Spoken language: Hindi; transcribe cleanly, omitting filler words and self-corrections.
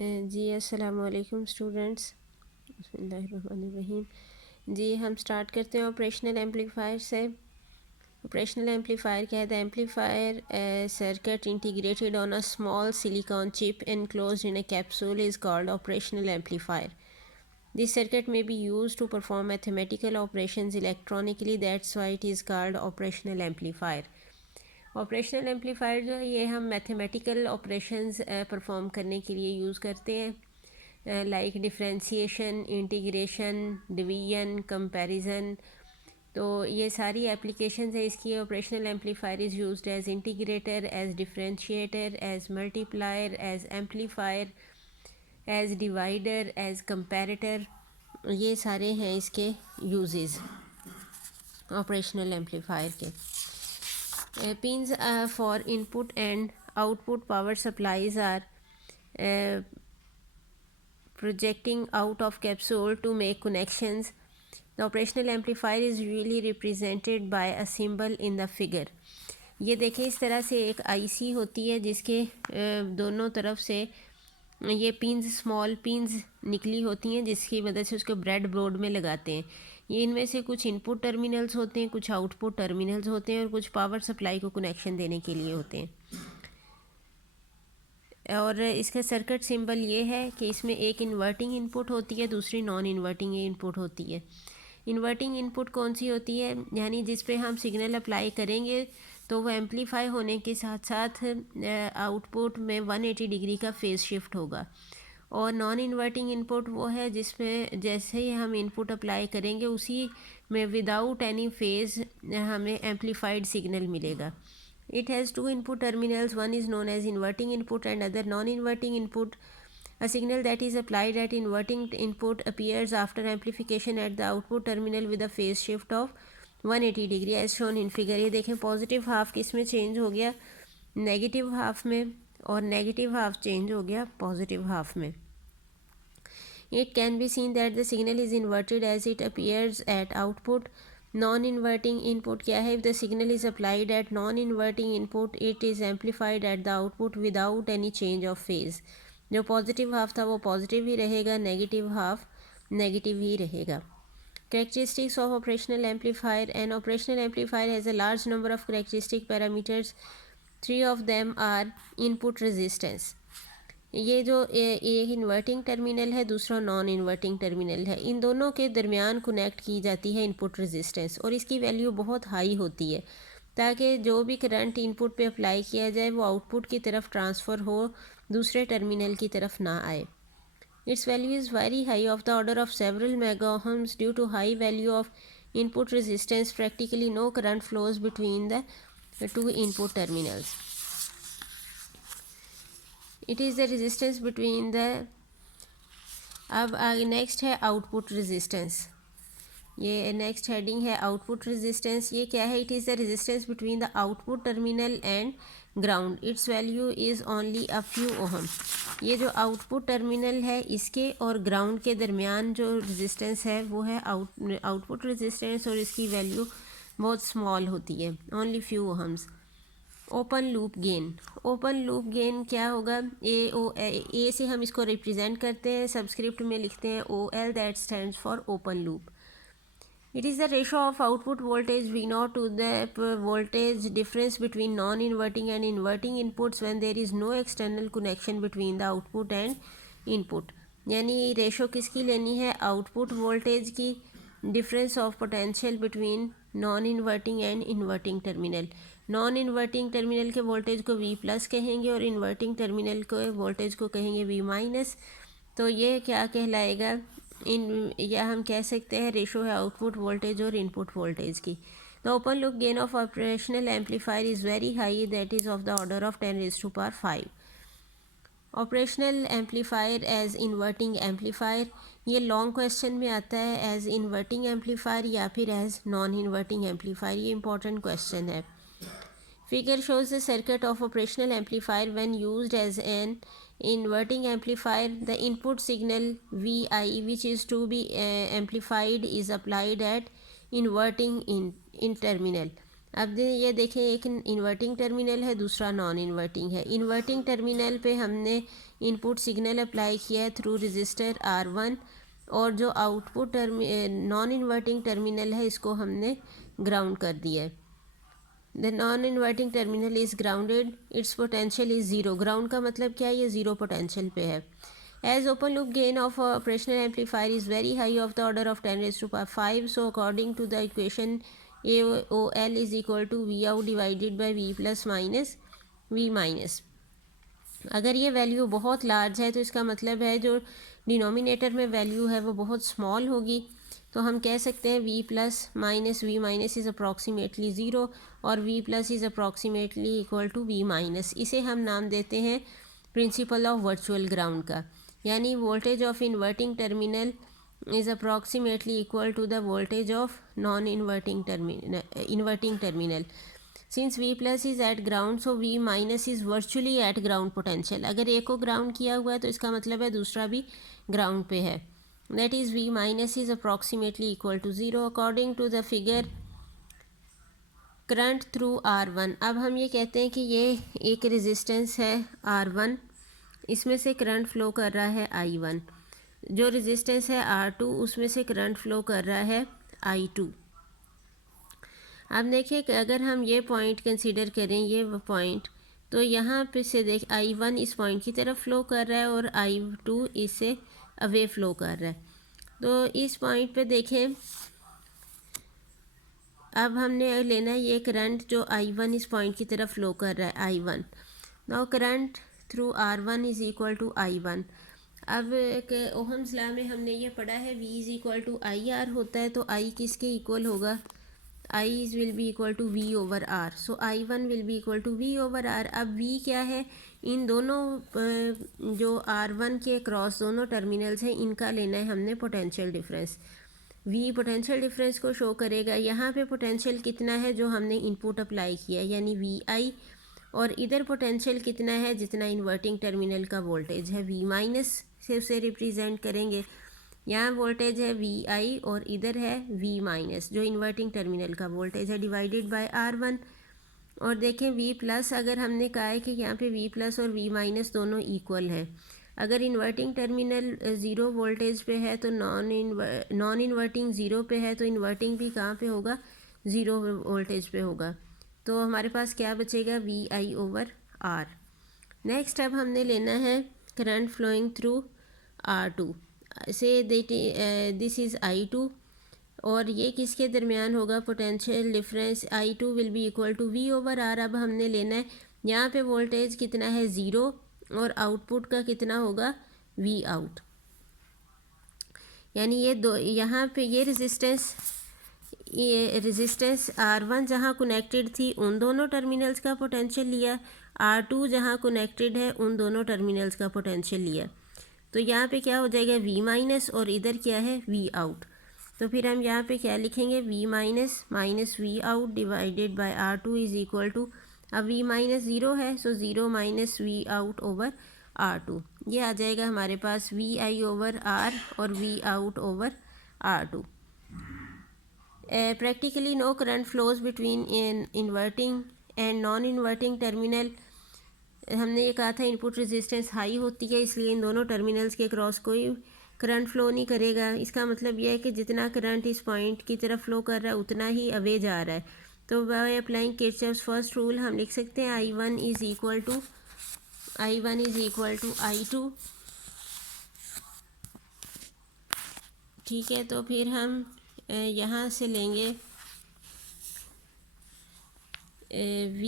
जी अस्सलाम वालेकुम स्टूडेंट्स। बिस्मिल्लाहिर्रहमानिर्रहीम। जी हम स्टार्ट करते हैं ऑपरेशनल एम्पलीफायर से। ऑपरेशनल एम्पलीफायर क्या है? The amplifier circuit integrated on a small silicon chip enclosed in a capsule is called operational amplifier. This circuit may be used to perform mathematical operations electronically. That's why it is called operational amplifier. Operational amplifier जो है ये हम मैथमेटिकल ऑपरेशंस परफॉर्म करने के लिए यूज़ करते हैं, like differentiation, integration, division, comparison. तो ये सारी एप्लीकेशंस है इसकी। Operational amplifier is used as integrator, as differentiator, as multiplier, as amplifier, as divider, as comparator. ये सारे हैं इसके यूजेस ऑपरेशनल एम्पलीफायर के। Pins for input and output power supplies are uh, projecting out of capsule to make connections. The operational amplifier is usually represented by a symbol in the figure. ये देखें, इस तरह से एक आईसी होती है जिसके दोनों तरफ से ये पिंस, स्मॉल पिंस निकली होती हैं जिसकी मदद से उसको ब्रेड बोर्ड में लगाते हैं। ये इनमें से कुछ इनपुट टर्मिनल्स होते हैं, कुछ आउटपुट टर्मिनल्स होते हैं और कुछ पावर सप्लाई को कनेक्शन देने के लिए होते हैं। और इसका सर्किट सिंबल ये है कि इसमें एक इन्वर्टिंग इनपुट होती है, दूसरी नॉन इन्वर्टिंग इनपुट होती है। इन्वर्टिंग इनपुट कौन सी होती है? यानी जिस पे हम सिग्नल अप्लाई करेंगे तो वो एम्पलीफाई होने के साथ साथ आउटपुट में 180 डिग्री का फेज़ शिफ्ट होगा। और नॉन इन्वर्टिंग इनपुट वो है जिसमें जैसे ही हम इनपुट अप्लाई करेंगे उसी में विदाउट एनी फेज़ हमें एम्पलीफाइड सिग्नल मिलेगा। It has two input terminals. One is known as inverting input and other non-inverting input. A signal that is applied at inverting input appears after amplification at the output terminal with a phase shift of 180 degree as shown in figure. ये देखें, पॉजिटिव हाफ किस में चेंज हो गया? नेगेटिव हाफ में, और नेगेटिव हाफ चेंज हो गया पॉजिटिव हाफ में. It can be seen that the signal is inverted as it appears at output. Non-inverting input क्या है? If the signal is applied at non-inverting input, it is amplified at the output without any change of phase. जो पॉजिटिव हाफ था वो पॉजिटिव ही रहेगा, नेगेटिव हाफ नेगेटिव ही रहेगा. Characteristics of operational amplifier. An operational amplifier has a large number of characteristic parameters. 3 of them are input resistance. ये जो एक इन्वर्टिंग टर्मिनल है, दूसरा नॉन इन्वर्टिंग टर्मिनल है, इन दोनों के दरमियान कनेक्ट की जाती है इनपुट रेजिस्टेंस, और इसकी वैल्यू बहुत हाई होती है ताकि जो भी करंट इनपुट पे अप्लाई किया जाए वो आउटपुट की तरफ ट्रांसफ़र हो, दूसरे टर्मिनल की तरफ ना आए. Its value is very high of the order of several mega ohms. Due to high value of input resistance practically no current flows between the two input terminals. It is the resistance between the. अब नेक्स्ट है आउटपुट रेजिस्टेंस. ये नेक्स्ट हेडिंग है आउटपुट रेजिस्टेंस. ये क्या है? It is the resistance between the output terminal and ground. Its value is only a few ohm. ये जो आउटपुट टर्मिनल है इसके और ग्राउंड के दरमियान जो रेजिस्टेंस है वो है आउटपुट रेजिस्टेंस, और इसकी वैल्यू बहुत स्मॉल होती है, only few ohms. Open loop gain. Open loop gain क्या होगा? ए से हम इसको रिप्रेजेंट करते हैं, सबस्क्रिप्ट में लिखते हैं OL, that stands for open loop. It is the ratio of output voltage V0 to the voltage difference between non-inverting and inverting inputs when there is no external connection between the output and input. यानी रेशो किसकी लेनी है? आउटपुट वोल्टेज की, difference of potential between non inverting and inverting terminal. Non inverting terminal के वोल्टेज को V प्लस कहेंगे और इन्वर्टिंग टर्मिनल के वोल्टेज को कहेंगे V माइनस. तो ये क्या कहलाएगा? या हम कह सकते हैं रेशो है आउटपुट वोल्टेज और इनपुट वोल्टेज की. The open loop gain of operational amplifier is very high, that is of the order of 10⁵. Operational amplifier as inverting amplifier. ये लॉन्ग क्वेश्चन में आता है एज इन्वर्टिंग एम्पलीफायर या फिर एज नॉन इन्वर्टिंग एम्पलीफायर. ये इंपॉर्टेंट क्वेश्चन है. Figure shows the circuit of operational amplifier when used as an inverting amplifier. The input signal Vi, which is to be amplified, is applied at inverting in terminal. अब ये देखें, एक इन्वर्टिंग टर्मिनल है, दूसरा नॉन इन्वर्टिंग है। इन्वर्टिंग टर्मिनल पे हमने इनपुट सिग्नल अप्लाई किया है थ्रू रजिस्टर R1, और जो आउटपुट नॉन इन्वर्टिंग टर्मिनल है इसको हमने ग्राउंड कर दिया है। The non inverting terminal is grounded, its potential is zero. Ground का मतलब क्या है, ये ज़ीरो पोटेंशियल पे है। As open loop gain of operational amplifier is very high of the order of 10⁵, so according to the equation AOL is equal to V out divided by V plus minus V minus. अगर ये वैल्यू बहुत लार्ज है तो इसका मतलब है जो डिनोमिनेटर में वैल्यू है वो बहुत स्मॉल होगी। तो हम कह सकते हैं V plus minus V minus is approximately zero और V plus is approximately equal to V minus. इसे हम नाम देते हैं प्रिंसिपल ऑफ वर्चुअल ग्राउंड का, यानी voltage of inverting terminal is approximately equal to the voltage of non inverting terminal. Since V plus is at ground, so V minus is virtually at ground potential. अगर एक को ग्राउंड किया हुआ है तो इसका मतलब है दूसरा भी ग्राउंड पे है। That is V minus is approximately equal to zero according to the figure current through R1। अब हम ये कहते हैं कि ये एक रेजिस्टेंस है R1, इसमें से करंट फ्लो कर रहा है I1। जो रेजिस्टेंस है R2, उसमें से करंट फ्लो कर रहा है I2। अब देखिए कि अगर हम ये पॉइंट कंसीडर करें, ये पॉइंट, तो यहाँ पे से देख I1 इस पॉइंट की तरफ फ्लो कर रहा है और I2 इससे अवे फ्लो कर रहा है। तो इस पॉइंट पे देखें, अब हमने लेना है ये करंट जो I1 इस पॉइंट की तरफ फ्लो कर रहा है I1। Now current through R1 is equal to I1। अब ओहम्स लॉ में हमने ये पढ़ा है V is equal to IR होता है, तो I किसके इक्वल होगा, I will be equal to V over R, so I1 will be equal to V over R। अब V क्या है, इन दोनों जो R1 के क्रॉस दोनों टर्मिनल्स हैं इनका लेना है हमने potential difference. V potential difference को शो करेगा। यहाँ पे पोटेंशियल कितना है जो हमने इनपुट अप्लाई किया, यानी VI, और इधर पोटेंशियल कितना है जितना इन्वर्टिंग टर्मिनल का वोल्टेज है V माइनस से उसे रिप्रेजेंट करेंगे। यहाँ वोल्टेज है VI और इधर है V माइनस जो इन्वर्टिंग टर्मिनल का वोल्टेज है, डिवाइडेड बाय R1। और देखें V प्लस, अगर हमने कहा है कि यहाँ पे V प्लस और V माइनस दोनों इक्वल हैं। अगर इन्वर्टिंग टर्मिनल ज़ीरो वोल्टेज पे है तो नॉन इन्वर्टिंग ज़ीरो पे है, तो इन्वर्टिंग भी कहाँ पे होगा, ज़ीरो वोल्टेज पे होगा। तो हमारे पास क्या बचेगा, VI ओवर R। नेक्स्ट अब हमने लेना है करंट फ्लोइंग थ्रू R2 से दिस इज़ I2, और ये किसके दरमियान होगा, potential difference I2 will be equal to V over R। अब हमने लेना है यहाँ पे वोल्टेज कितना है, ज़ीरो, और आउटपुट का कितना होगा, V आउट। यानी ये दो, यहाँ पे ये रेजिस्टेंस R1 जहाँ कनेक्टेड थी उन दोनों टर्मिनल्स का पोटेंशियल लिया, R2 जहाँ कनेक्टेड है उन दोनों टर्मिनल्स का पोटेंशियल लिया। तो यहाँ पे क्या हो जाएगा, V माइनस, और इधर क्या है, V आउट। तो फिर हम यहाँ पे क्या लिखेंगे, V minus minus V out divided by R2 is equal to, अब V माइनस ज़ीरो है, so zero minus V out over R2। ये आ जाएगा हमारे पास VI ओवर R और V out over R2। Practically no current flows between inverting and non inverting terminal. हमने ये कहा था इनपुट रेजिस्टेंस हाई होती है, इसलिए इन दोनों टर्मिनल्स के क्रॉस कोई करंट फ्लो नहीं करेगा। इसका मतलब यह है कि जितना करंट इस पॉइंट की तरफ फ्लो कर रहा है उतना ही अवे जा रहा है। तो by applying Kirchhoff's first rule हम लिख सकते हैं I1 is equal to I2। ठीक है, तो फिर हम यहाँ से लेंगे V